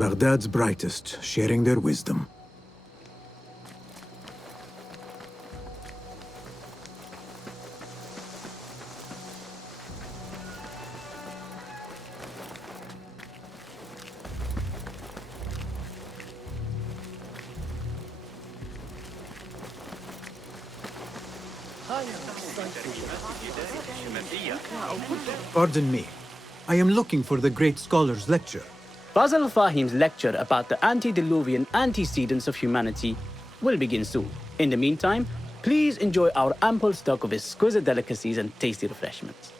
Baghdad's brightest, sharing their wisdom. Pardon me. I am looking for the great scholar's lecture. Basil Fahim's lecture about the antediluvian antecedents of humanity will begin soon. In the meantime, please enjoy our ample stock of exquisite delicacies and tasty refreshments.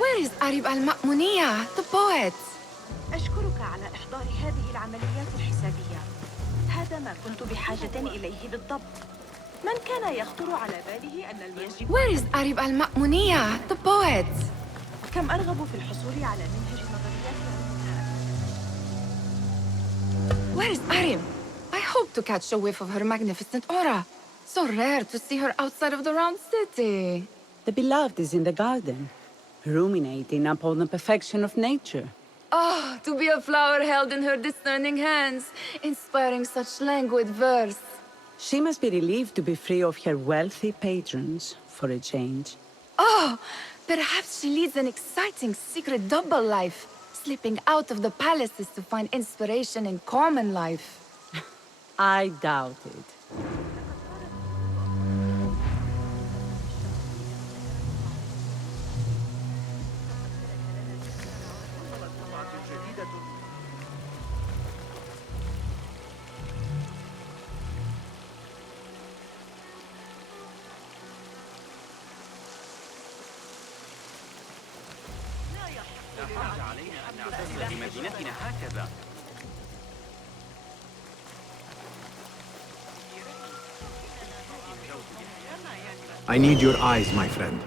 Where is Arib al-Ma'muniyah, the poet? أشكرك على إحضار هذه العمليات الحسابية. هذا ما كنت بحاجة إليه بالضبط. من كان يخطر على باله أن يجب... Where is Arib al-Ma'muniyah, the poet? كم أرغب في الحصول على منهج نظريات Where is Arib? I hope to catch a whiff of her magnificent aura. So rare to see her outside of the round city. The beloved is in the garden, ruminating upon the perfection of nature. Oh, to be a flower held in her discerning hands, inspiring such languid verse. She must be relieved to be free of her wealthy patrons for a change. Oh, perhaps she leads an exciting secret double life, slipping out of the palaces to find inspiration in common life. I doubt it. I need your eyes, my friend.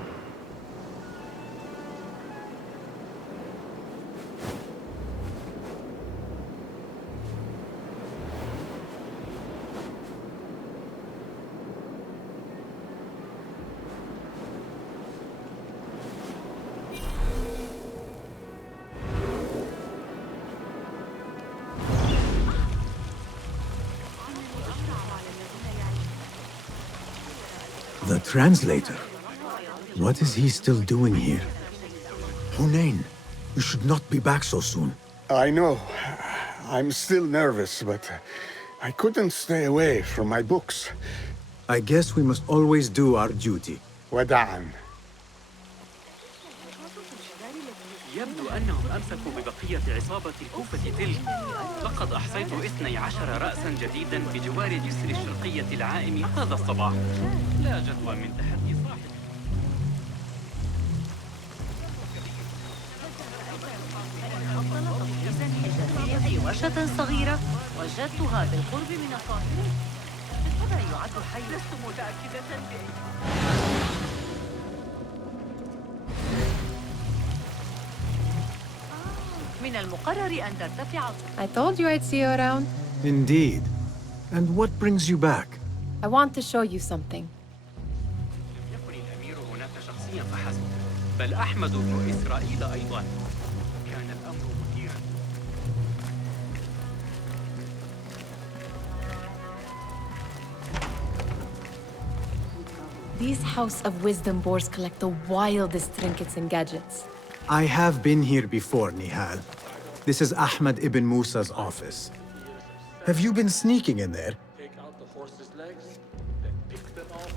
The translator? What is he still doing here? Hunain, you should not be back so soon. I know. I'm still nervous, but I couldn't stay away from my books. I guess we must always do our duty. وداعا. يبدو أنهم أمسكوا ببقية عصابة الكوفة تلك. لقد أحصيت 12 رأساً جديداً بجوار جسر الشرقية العائم هذا الصباح. لا جدوى من تحدي صاحب. في ورشة صغيرة وجدتها بالقرب من القاهرة. هذا يعد حي. لست متأكدة من المقرر أن ترتفع. I told you I'd see you around. Indeed. And what brings you back? I want to show you something. لم يكن الأمير هناك شخصياً فحسب، بل أحمد بن إسرائيل أيضاً. كان الأمر مثيراً. These House of Wisdom boars collect the wildest trinkets and gadgets. I have been here before, Nihal. This is Ahmed ibn Musa's office. Have you been sneaking in there? Take out the horse's legs, then pick them off.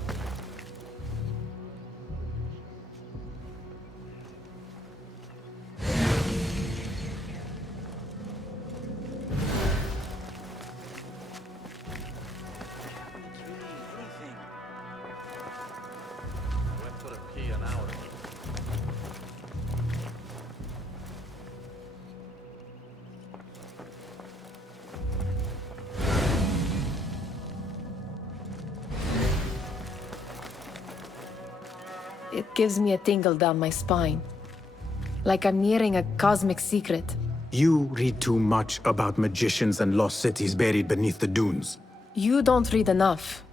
I went for a pee an hour ago. It gives me a tingle down my spine. Like I'm nearing a cosmic secret. You read too much about magicians and lost cities buried beneath the dunes. You don't read enough.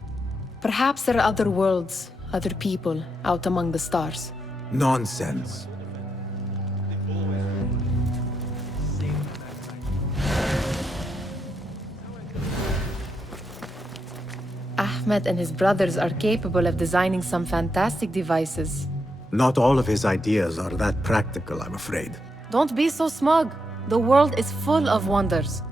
Perhaps there are other worlds, other people, out among the stars. Nonsense. Ahmed and his brothers are capable of designing some fantastic devices. Not all of his ideas are that practical, I'm afraid. Don't be so smug. The world is full of wonders.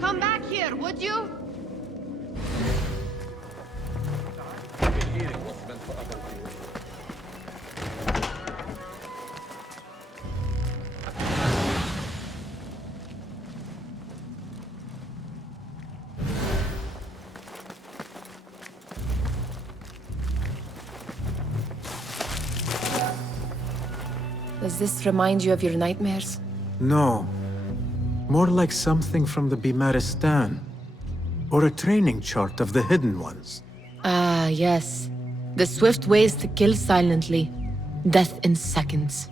Come back here, would you? Does this remind you of your nightmares? No. More like something from the Bimaristan. Or a training chart of the Hidden Ones. Ah, yes. The swift ways to kill silently. Death in seconds.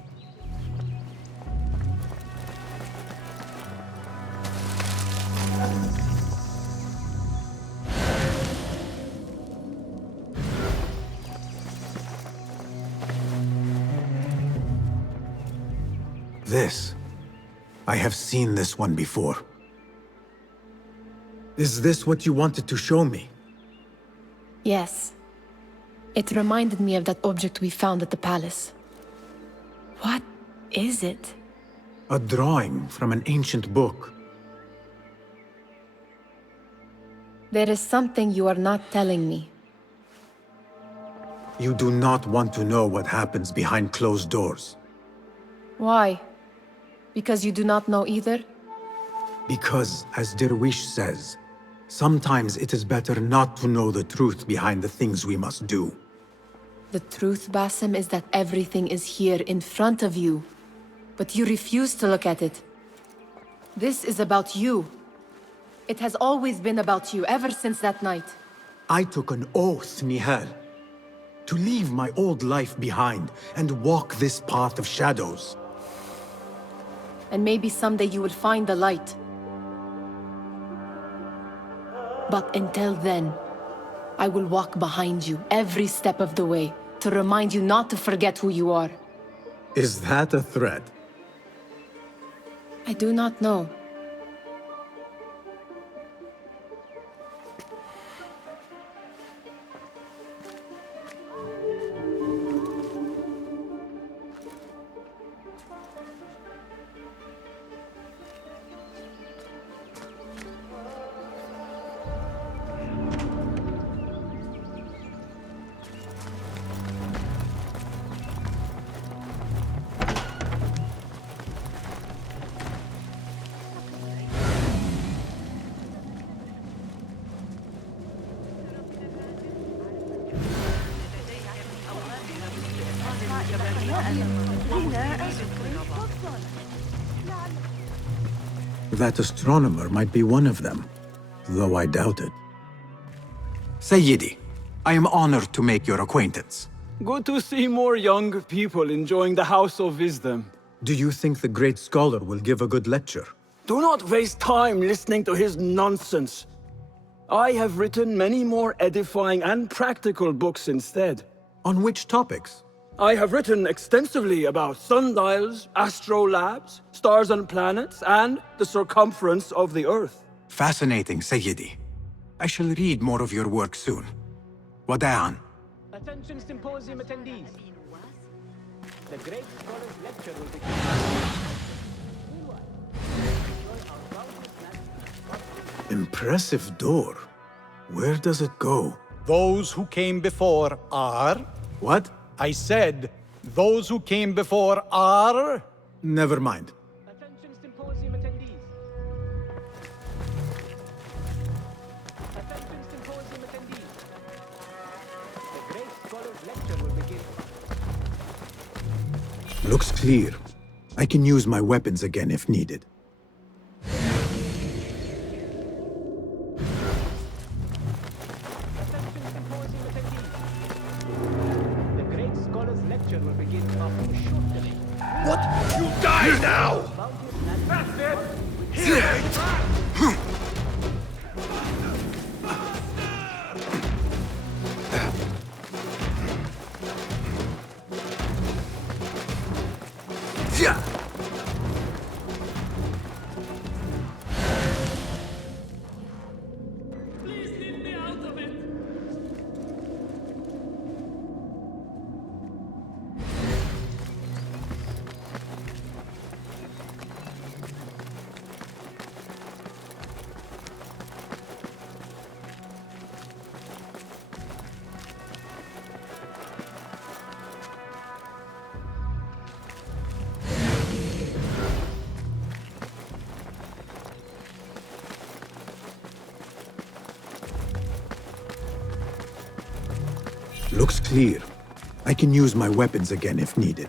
This. I have seen this one before. Is this what you wanted to show me? Yes. It reminded me of that object we found at the palace. What is it? A drawing from an ancient book. There is something you are not telling me. You do not want to know what happens behind closed doors. Why? Because you do not know either? Because, as Derwish says, sometimes it is better not to know the truth behind the things we must do. The truth, Basim, is that everything is here in front of you. But you refuse to look at it. This is about you. It has always been about you, ever since that night. I took an oath, Nihal, to leave my old life behind and walk this path of shadows. And maybe someday you will find the light. But until then, I will walk behind you every step of the way to remind you not to forget who you are. Is that a threat? I do not know. That astronomer might be one of them, though I doubt it. Sayyidi, I am honored to make your acquaintance. Good to see more young people enjoying the House of Wisdom. Do you think the great scholar will give a good lecture? Do not waste time listening to his nonsense. I have written many more edifying and practical books instead. On which topics? I have written extensively about sundials, astrolabes, stars and planets, and the circumference of the Earth. Fascinating, Sayyidi. I shall read more of your work soon. Wada'an. Attention symposium attendees. The great scholars lecture will begin. Impressive door. Where does it go? Those who came before are... What? I said, those who came before are... Never mind. Attention symposium attendees. Attention symposium attendees. The great scholars lecture will begin. Looks clear. I can use my weapons again if needed. Attention symposium attendees. The great scholars lecture will begin after a short delay. What? You die now! That's it! Yeah. Please leave me out of it. Looks clear. I can use my weapons again if needed.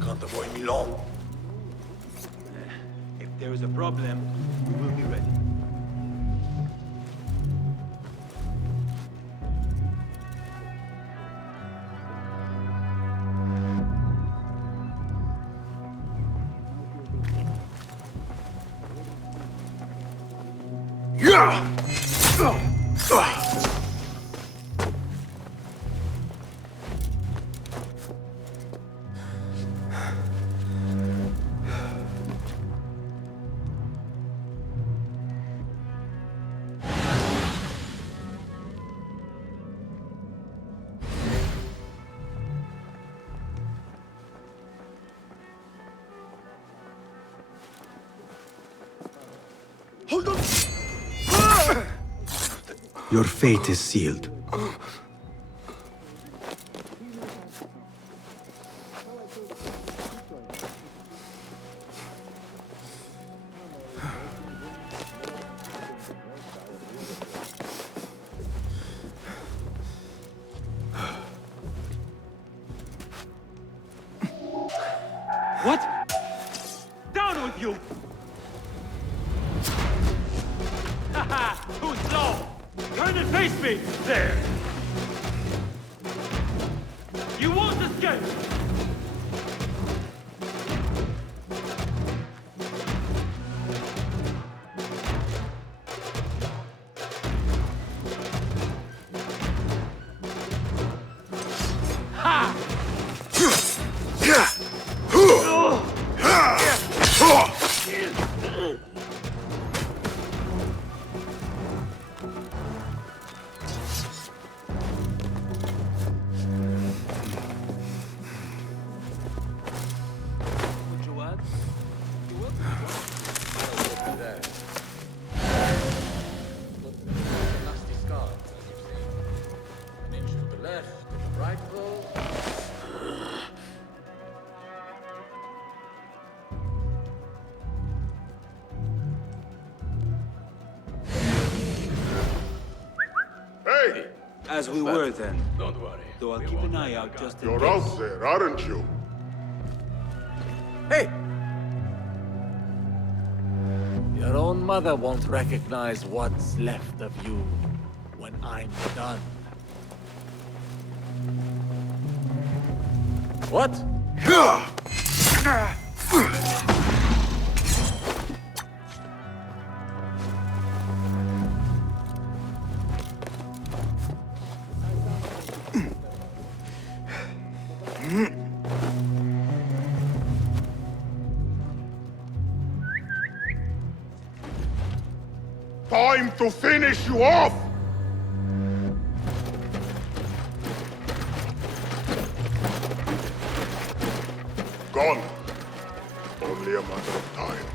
Can't avoid me long. If there is a problem, we will be ready. Hold on! Your fate is sealed. What? Down with you! Haha! Too slow! Turn and face me! There! You won't escape! Ha! Nasty scar, as you've seen. An inch to the left, to the right though. Hey! As we were then. Don't worry. Though I'll keep an eye out just in You're case. out there, aren't you? mother won't recognize what's left of you when I'm done. What? Time to finish you off! Gone. Only a matter of time.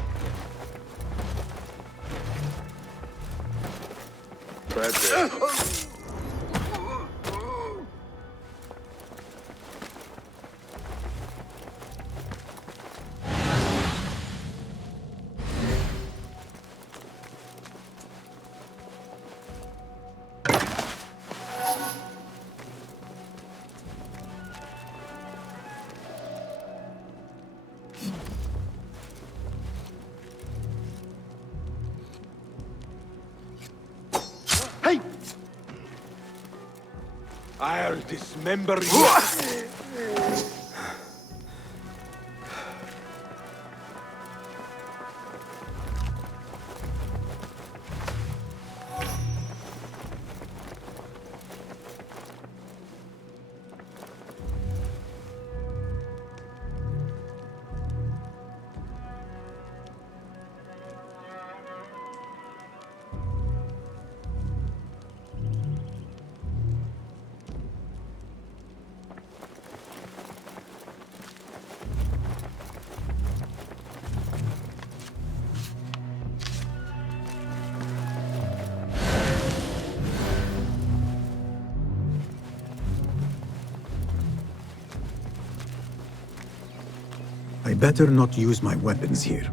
Bad day. I'll dismember you. I better not use my weapons here.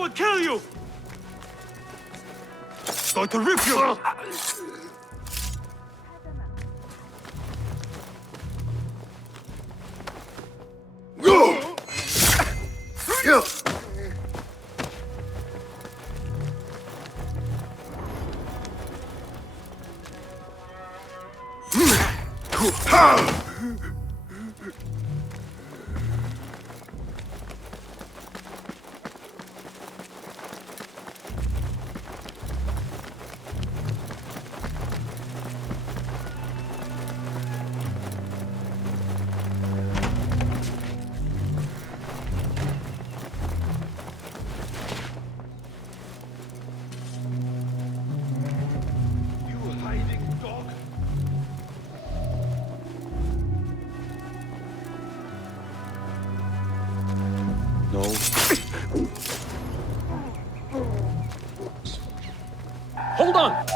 would kill you! Going to rip you! No. Hold on!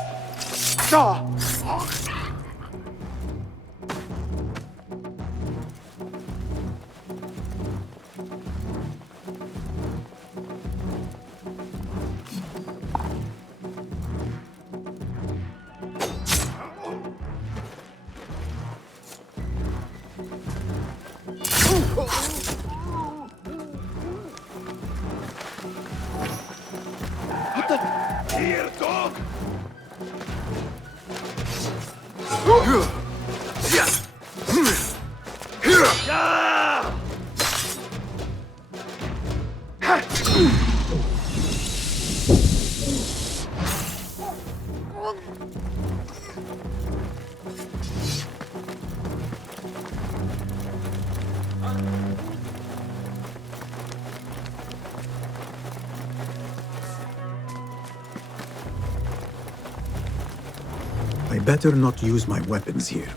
Here, dog! I better not use my weapons here.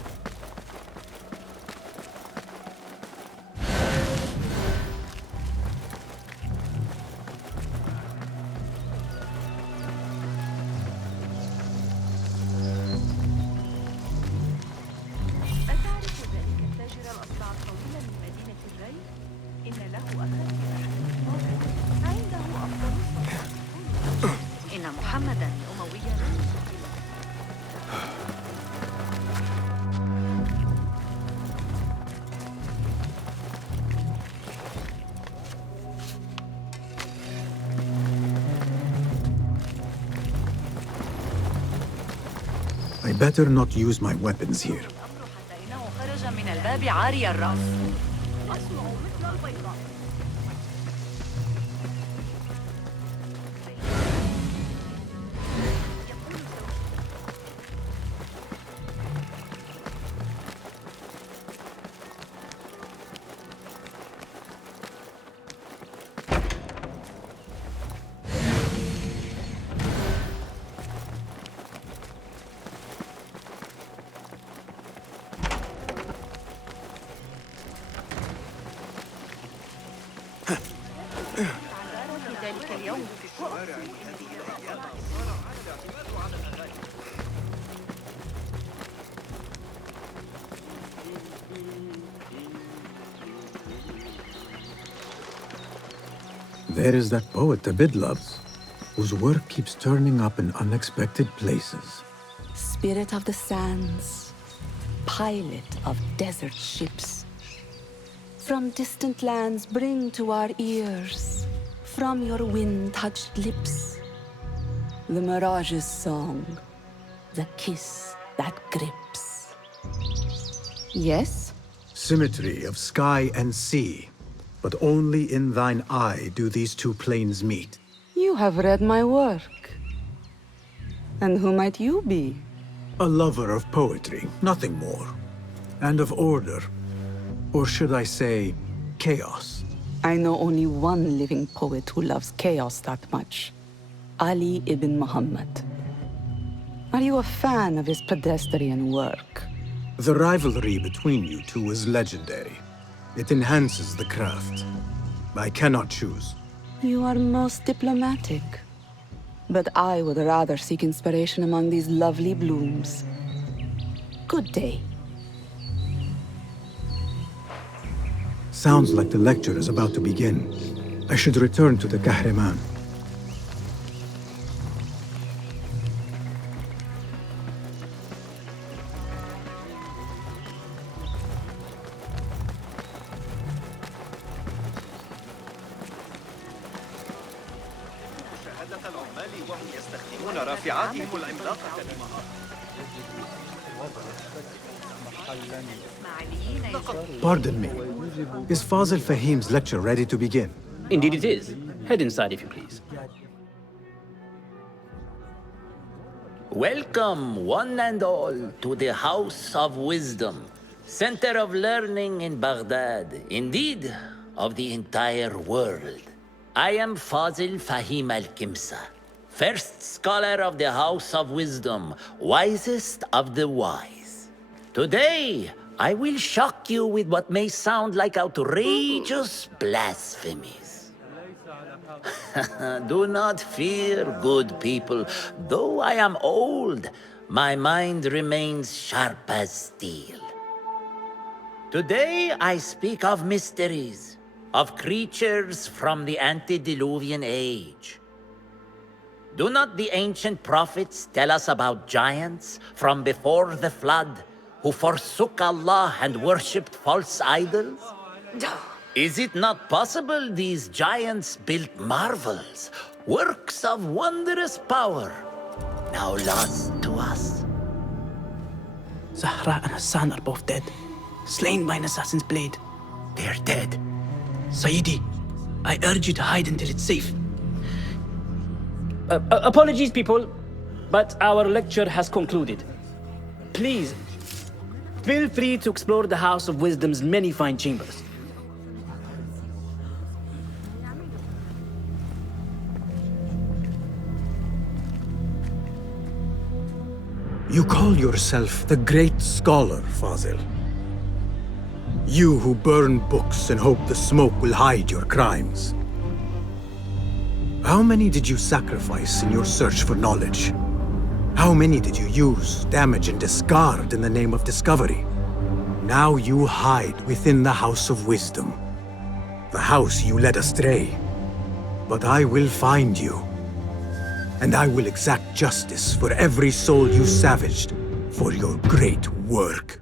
أتعرف ذلك التاجر الأصلع الطويل من مدينة الري؟ إن له أخا في أحد عنده أفضل الصلاة. إن محمداً الأموي لم يسجل. I better not use my weapons here. حتى إنه خرج من الباب عاري الرأس. أسمع مثل البيضاء. في ذلك اليوم There is that poet Abid loves, whose work keeps turning up in unexpected places. Spirit of the sands, pilot of desert ships. From distant lands bring to our ears, from your wind-touched lips, the Mirage's song, the kiss that grips. Yes? Symmetry of sky and sea, but only in thine eye do these two planes meet. You have read my work. And who might you be? A lover of poetry, nothing more. And of order. Or should I say, chaos. I know only one living poet who loves chaos that much. Ali ibn Muhammad. Are you a fan of his pedestrian work? The rivalry between you two is legendary. It enhances the craft. I cannot choose. You are most diplomatic. But I would rather seek inspiration among these lovely blooms. Good day. Sounds like the lecture is about to begin. I should return to the Kahraman. وهم يستخدمون رافعاتهم العملاقة بمهارة. Pardon me. Is Fazil Fahim's lecture ready to begin? Indeed it is. Head inside if you please. Welcome, one and all, to the House of Wisdom, center of learning in Baghdad, indeed, of the entire world. I am Fazil Fahim al-Kimsa, first scholar of the House of Wisdom, wisest of the wise. Today, I will shock you with what may sound like outrageous blasphemies. Do not fear, good people. Though I am old, my mind remains sharp as steel. Today I speak of mysteries, of creatures from the antediluvian age. Do not the ancient prophets tell us about giants from before the flood who forsook Allah and worshipped false idols? Is it not possible these giants built marvels, works of wondrous power, now lost to us? Zahra and Hassan are both dead, slain by an assassin's blade. They're dead. Sayyidi, I urge you to hide until it's safe. Apologies, people, but our lecture has concluded. Please, feel free to explore the House of Wisdom's many fine chambers. You call yourself the great scholar, Fazil. You who burn books and hope the smoke will hide your crimes. How many did you sacrifice in your search for knowledge? How many did you use, damage, and discard in the name of discovery? Now you hide within the House of Wisdom. The house you led astray. But I will find you. And I will exact justice for every soul you savaged for your great work.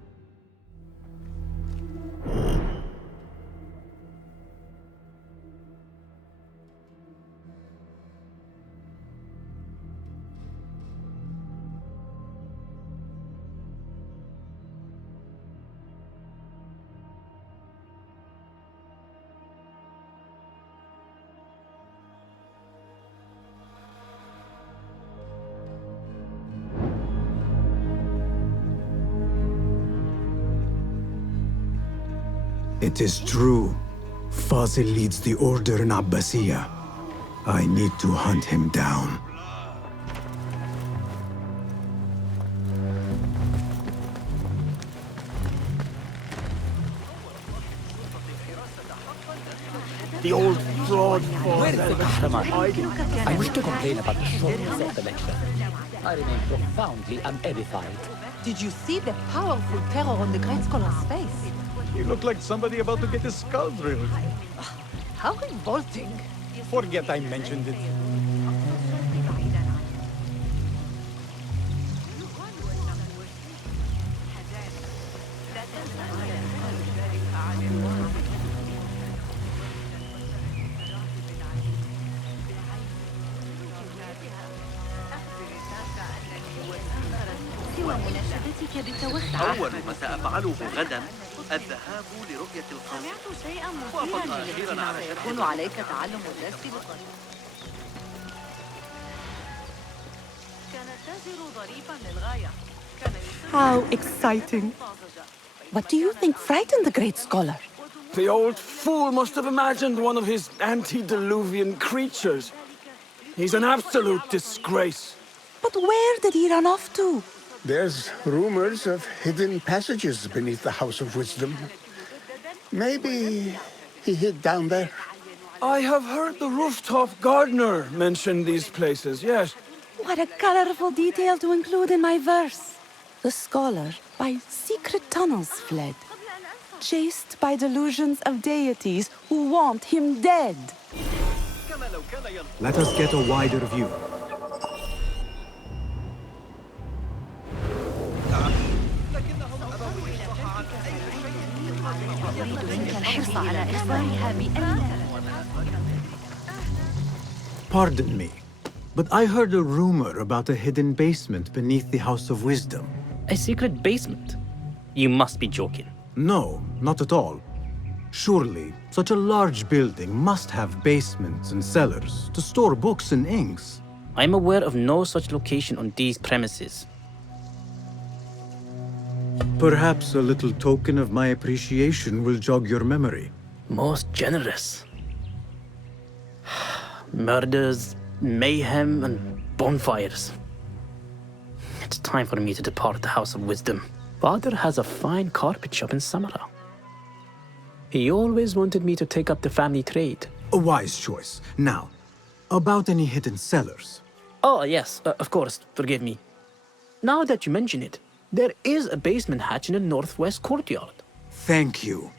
It is true. Fazil leads the order in Abbasiyah. I need to hunt him down. The old fraud Where is the Kahraman? I wish to complain about the shortness of the lecture. I remain profoundly unedified. Did you see the powerful terror on the Great Scholar's face? You look like somebody about to get his skull drilled. How revolting. Forget I mentioned it. أول ما سأفعله غدا الذهاب لرؤية القصر. سمعت شيئا وافق مثيرا أخيراً على سيكون عليك تعلم الدرس بقدر. كان التاجر ظريفا للغاية. How exciting. What do you think frightened the great scholar? The old fool must have imagined one of his antediluvian creatures. He's an absolute disgrace. But where did he run off to? There's rumors of hidden passages beneath the House of Wisdom. Maybe he hid down there. I have heard the rooftop gardener mention these places, yes. What a colorful detail to include in my verse. The scholar by secret tunnels fled, chased by delusions of deities who want him dead. Let us get a wider view. Pardon me. But I heard a rumor about a hidden basement beneath the House of Wisdom. A secret basement? You must be joking. No, not at all. Surely, such a large building must have basements and cellars to store books and inks. I'm aware of no such location on these premises. Perhaps a little token of my appreciation will jog your memory. Most generous. Murders, mayhem, and bonfires. It's time for me to depart the House of Wisdom. Father has a fine carpet shop in Samara. He always wanted me to take up the family trade. A wise choice. Now, about any hidden cellars. Oh, yes, of course, forgive me. Now that you mention it, there is a basement hatch in the northwest courtyard. Thank you.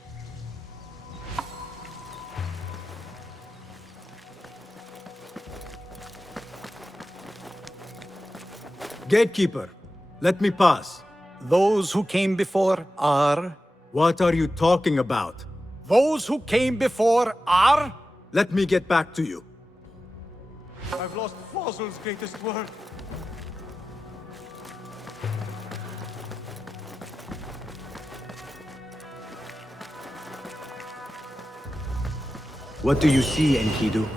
Gatekeeper, let me pass. Those who came before are... What are you talking about? Those who came before are... Let me get back to you. I've lost Fossil's greatest word. What do you see, Enkidu?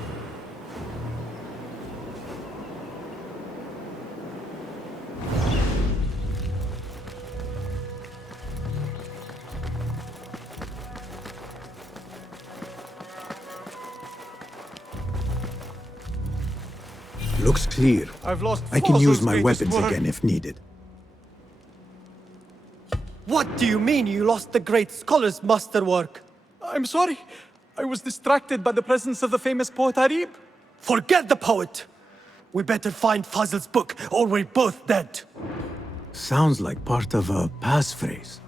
Looks clear. I've lost I can use Fossil's my greatest weapons word. again if needed. What do you mean you lost the great scholar's masterwork? I'm sorry. I was distracted by the presence of the famous poet Harib. Forget the poet! We better find Fazl's book, or we're both dead. Sounds like part of a passphrase.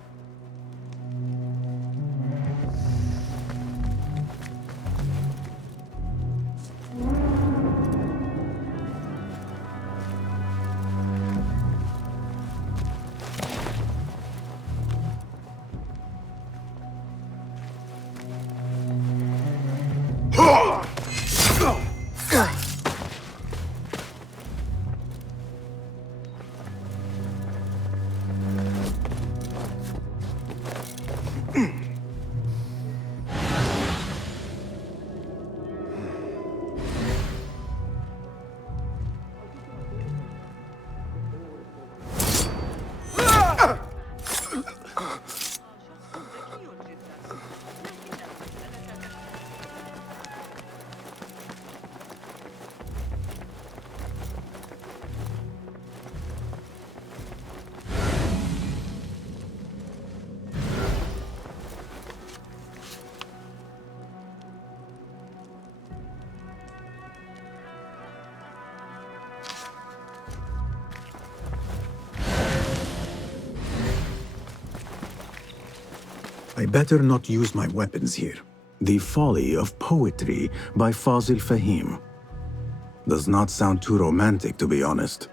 I better not use my weapons here. The Folly of Poetry by Fazil Fahim. Does not sound too romantic, to be honest.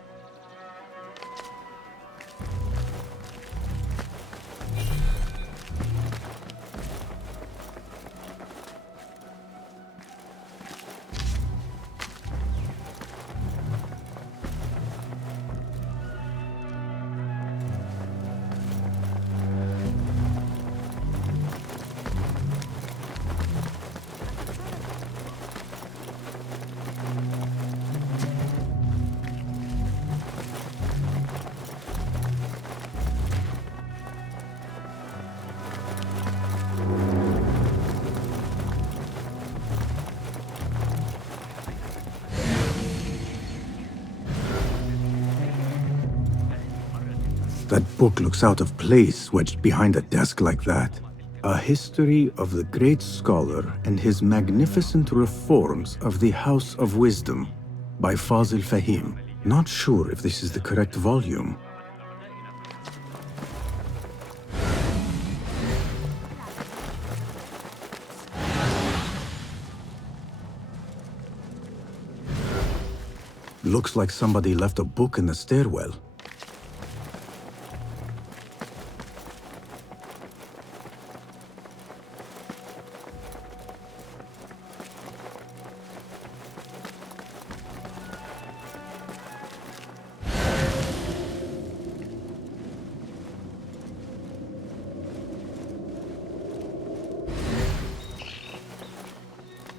That book looks out of place wedged behind a desk like that. A history of the great scholar and his magnificent reforms of the House of Wisdom by Fazil Fahim. Not sure if this is the correct volume. Looks like somebody left a book in the stairwell.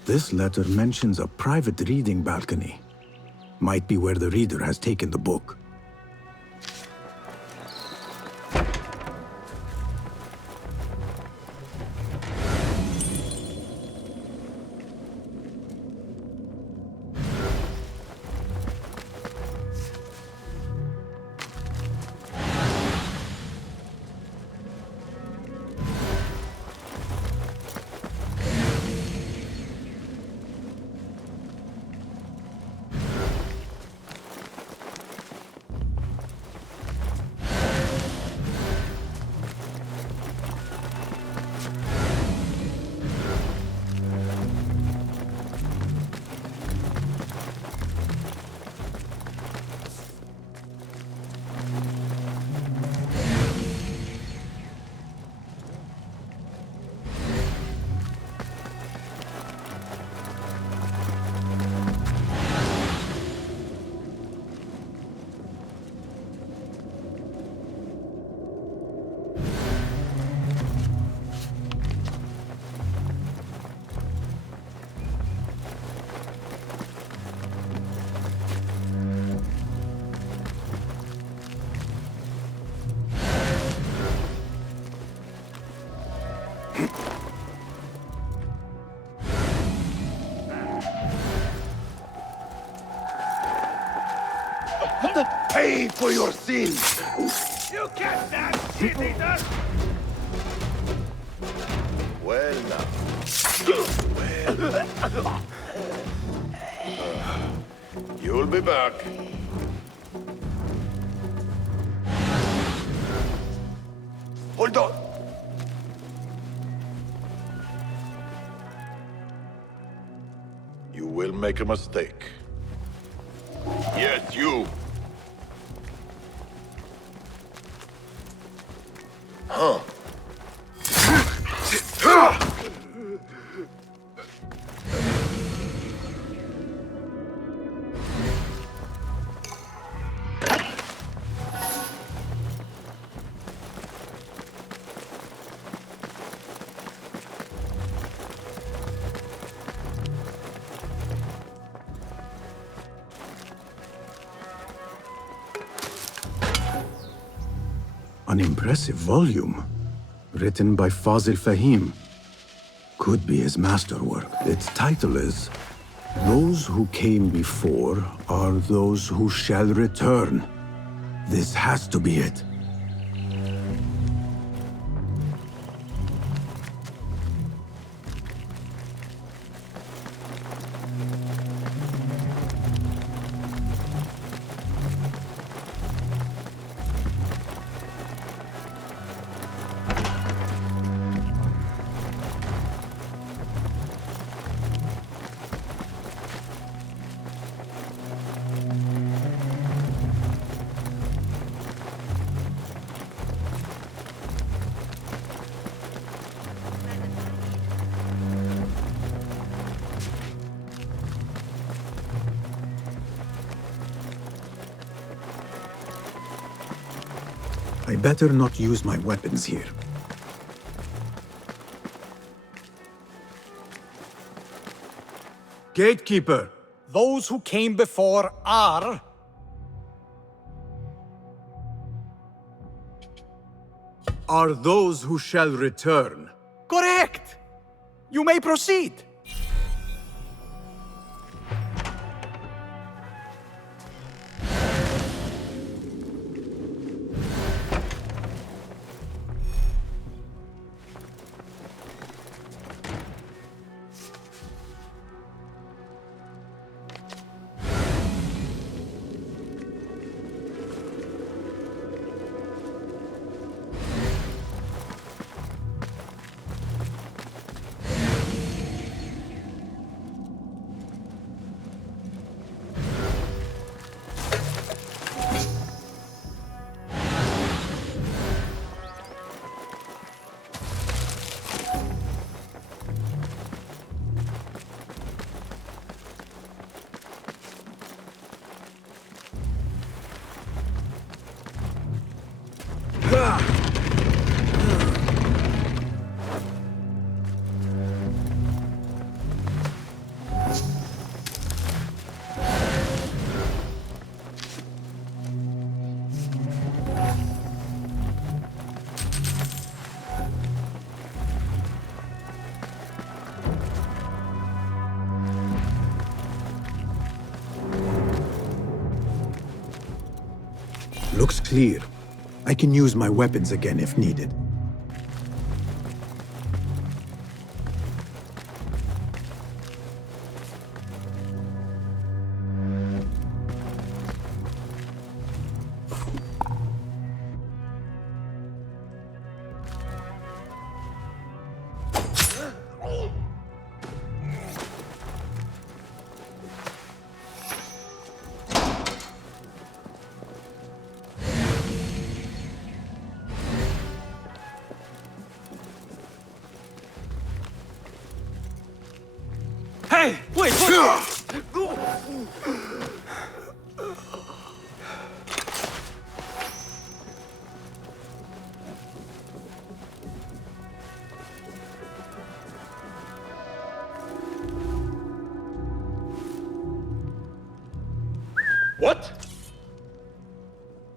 This letter mentions a private reading balcony. Might be where the reader has taken the book. Pay for your sins! You catch that, shit eater! Well now. You'll be back. Hold on. You will make a mistake. Yes, you. Huh. An impressive volume, written by Fazil Fahim. Could be his masterwork. Its title is, "Those who came before are those who shall return." This has to be it. I better not use my weapons here. Gatekeeper! Those who came before are... Are those who shall return. Correct! You may proceed. Looks clear. I can use my weapons again if needed. Hey, wait! What?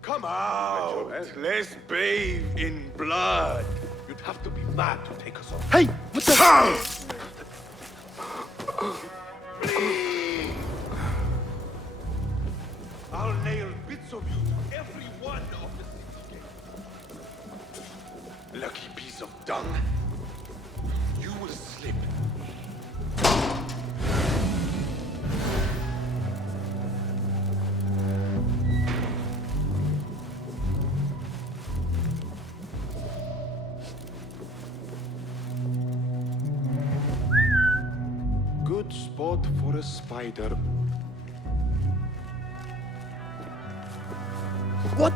Come out! Let's bathe in blood. You'd have to be mad to take us off. Hey, what the? I'll nail bits of you to every one of the city gates. Lucky piece of dung. You will slip. Good spot for a spider. What?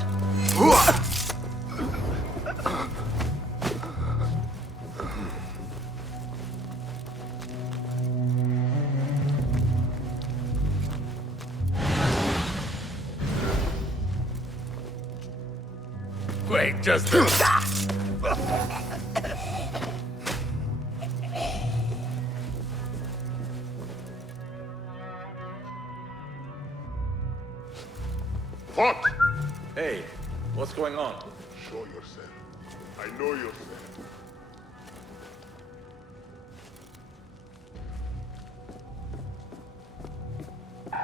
Wait, just What? Hey, what's going on? Show yourself. I know yourself.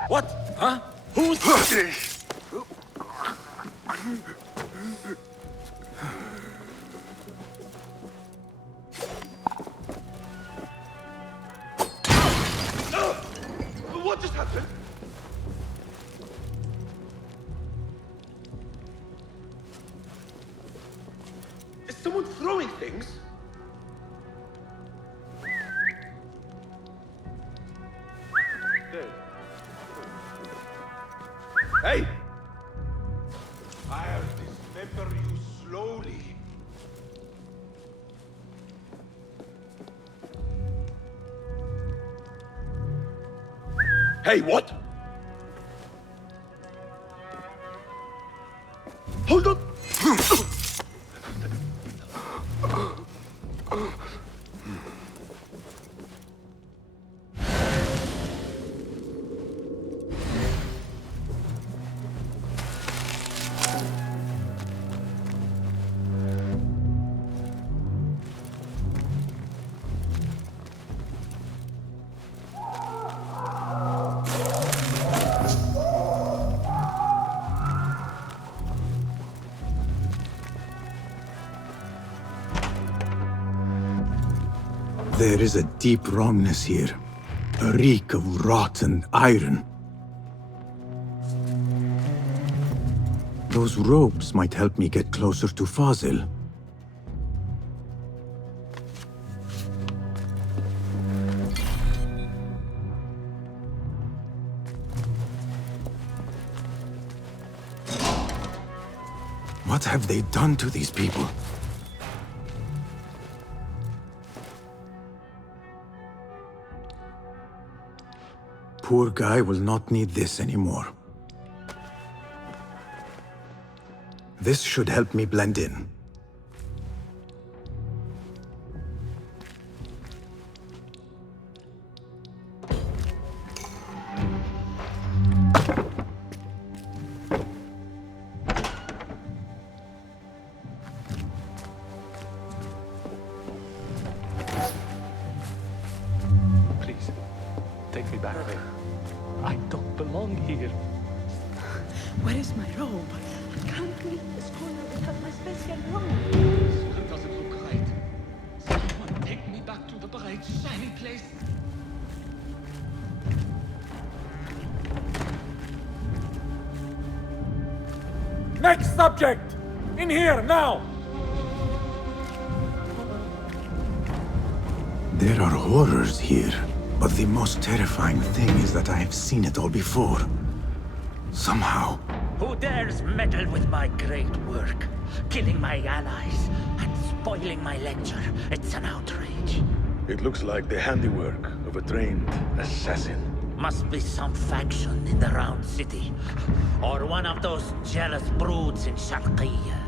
What? Huh? Who's... What just happened? Is someone throwing things? Hey! I'll dismember you slowly. Hey, what? Hold on! There is a deep wrongness here. A reek of rotten iron. Those robes might help me get closer to Fazil. What have they done to these people? Poor guy will not need this anymore. This should help me blend in. Please, take me back there. I don't belong here. Where is my robe? I can't Please, scholar, my space can go. That doesn't look right. Someone take me back to the bright, shiny place. Next subject! In here, now! There are horrors here, but the most terrifying thing is that I have seen it all before. Somehow. Who dares meddle with my great work? Killing my allies and spoiling my lecture. It's an outrage. It looks like the handiwork of a trained assassin. Must be some faction in the Round City. Or one of those jealous broods in Sharqiyya.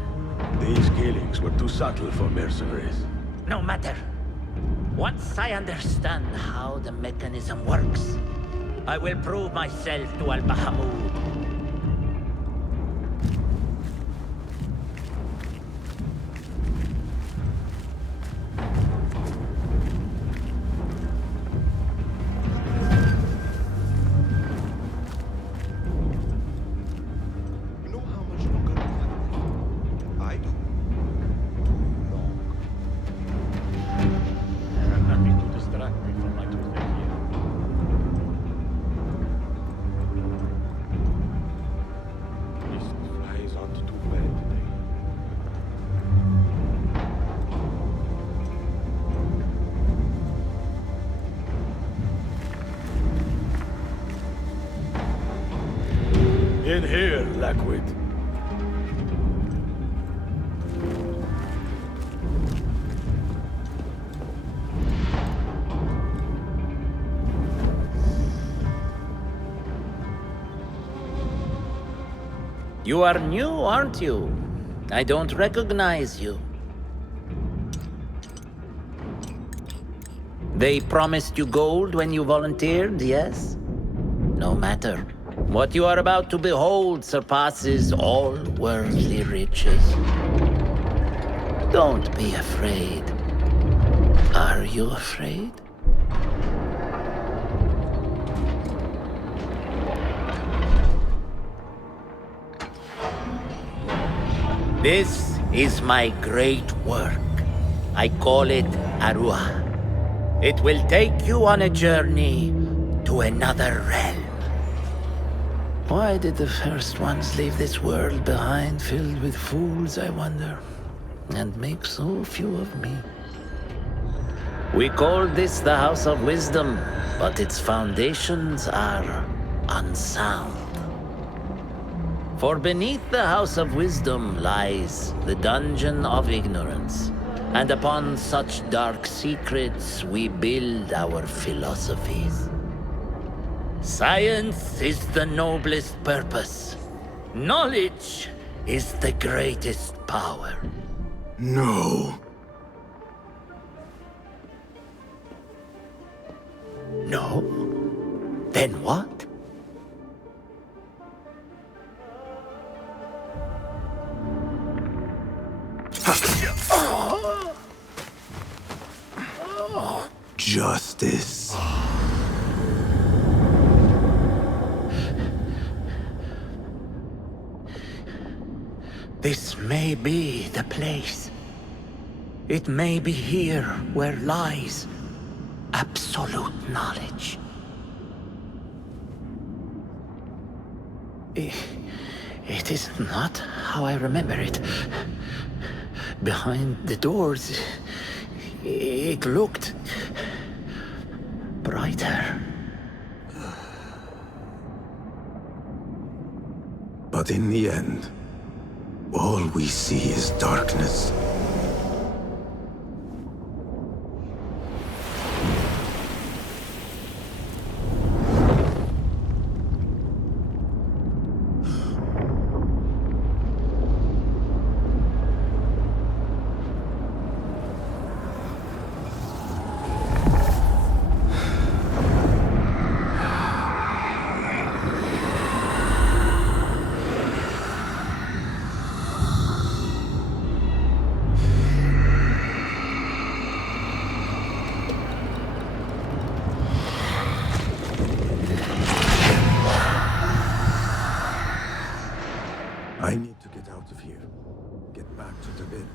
These killings were too subtle for mercenaries. No matter. Once I understand how the mechanism works, I will prove myself to Al-Bahamud. You know how much longer we have? I do. Too long. Nothing to distract me from my toothache here. These flies aren't too bad today. In here, Lackwood. You are new, aren't you? I don't recognize you. They promised you gold when you volunteered, yes? No matter. What you are about to behold surpasses all worldly riches. Don't be afraid. Are you afraid? This is my great work. I call it Arua. It will take you on a journey to another realm. Why did the first ones leave this world behind filled with fools, I wonder, and make so few of me? We called this the House of Wisdom, but its foundations are unsound. For beneath the House of Wisdom lies the Dungeon of Ignorance, and upon such dark secrets we build our philosophies. Science is the noblest purpose. Knowledge is the greatest power. No. No? Then what? Justice. This may be the place. It may be here where lies absolute knowledge. It is not how I remember it. Behind the doors, it looked brighter. But in the end, all we see is darkness. out of here. Get back to the bed.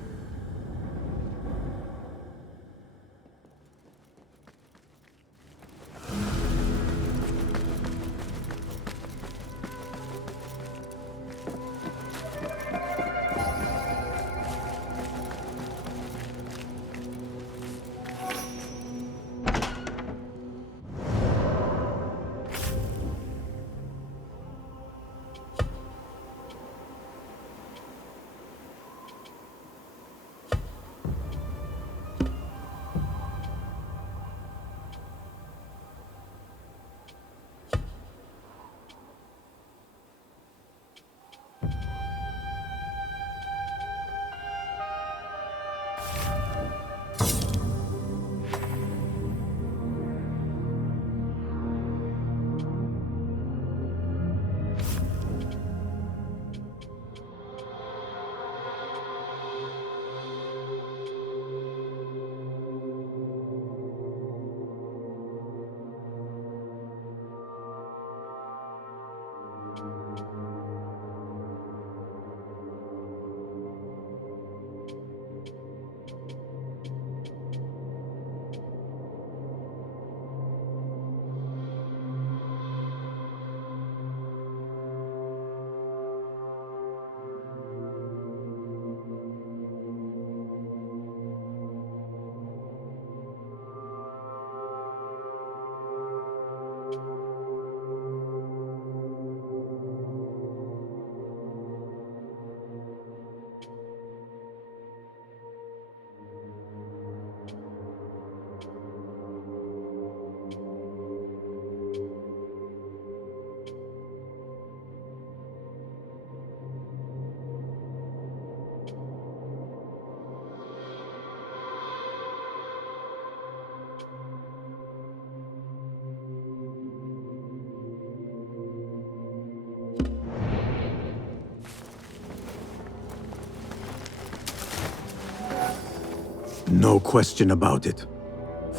No question about it.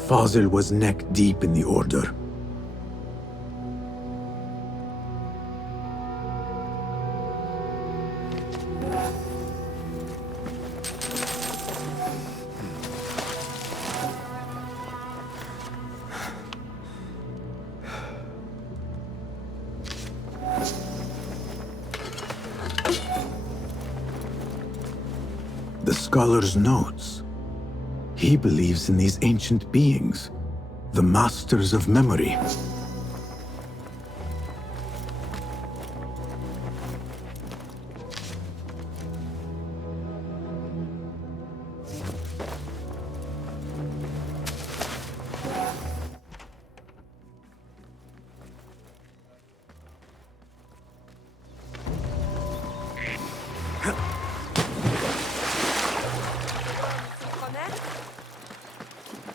Fazil was neck deep in the Order. The scholar's notes. He believes in these ancient beings, the masters of memory.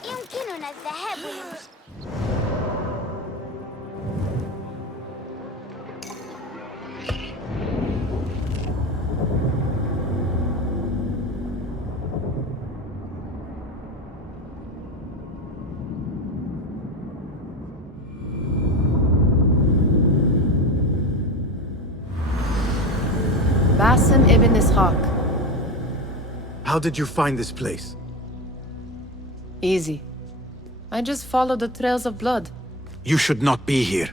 يمكننا الذهاب Basim ibn Ishaq. How did you find this place? Easy. I just followed the trails of blood. You should not be here.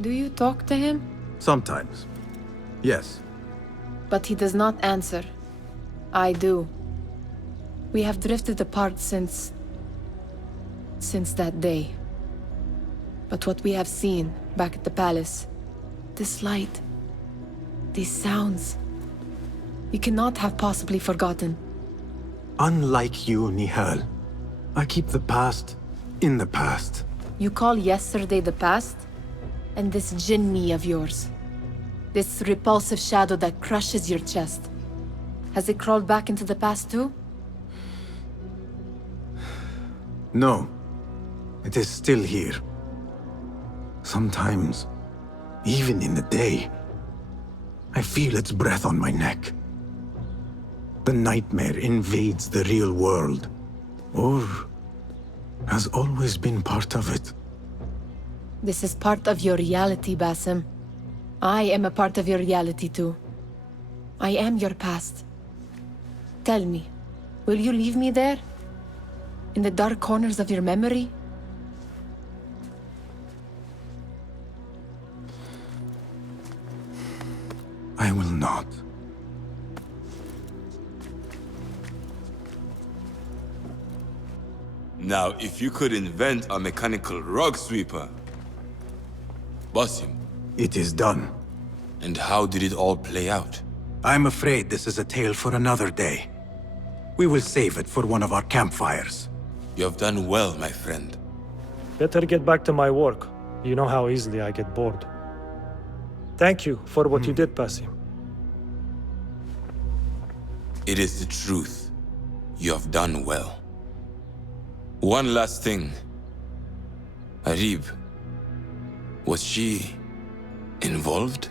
Do you talk to him? Sometimes. Yes. But he does not answer. I do. We have drifted apart since that day. But what we have seen back at the palace, this light, these sounds, we cannot have possibly forgotten. Unlike you, Nihal, I keep the past in the past. You call yesterday the past? And this jinni of yours, this repulsive shadow that crushes your chest, has it crawled back into the past too? No. It is still here. Sometimes, even in the day, I feel its breath on my neck. The nightmare invades the real world. Or has always been part of it. This is part of your reality, Basim. I am a part of your reality too. I am your past. Tell me, will you leave me there? In the dark corners of your memory? I will not. Now, if you could invent a mechanical rug sweeper... Basim. It is done. And how did it all play out? I'm afraid this is a tale for another day. We will save it for one of our campfires. You have done well, my friend. Better get back to my work. You know how easily I get bored. Thank you for what you did, Basim. It is the truth. You have done well. One last thing. Arib, was she involved?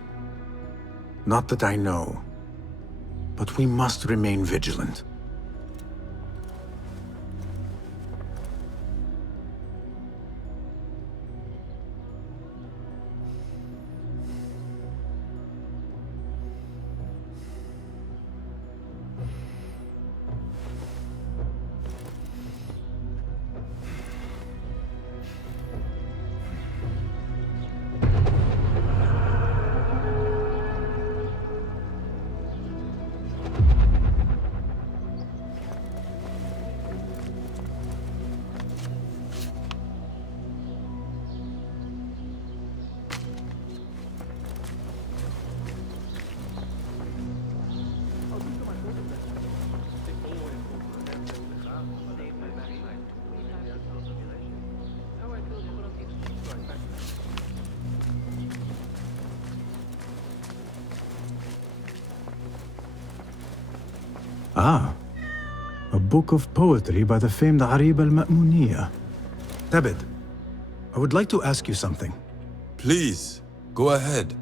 Not that I know. But we must remain vigilant. Ah, a book of poetry by the famed Arib al-Ma'muniyya. Tabid, I would like to ask you something. Please, go ahead.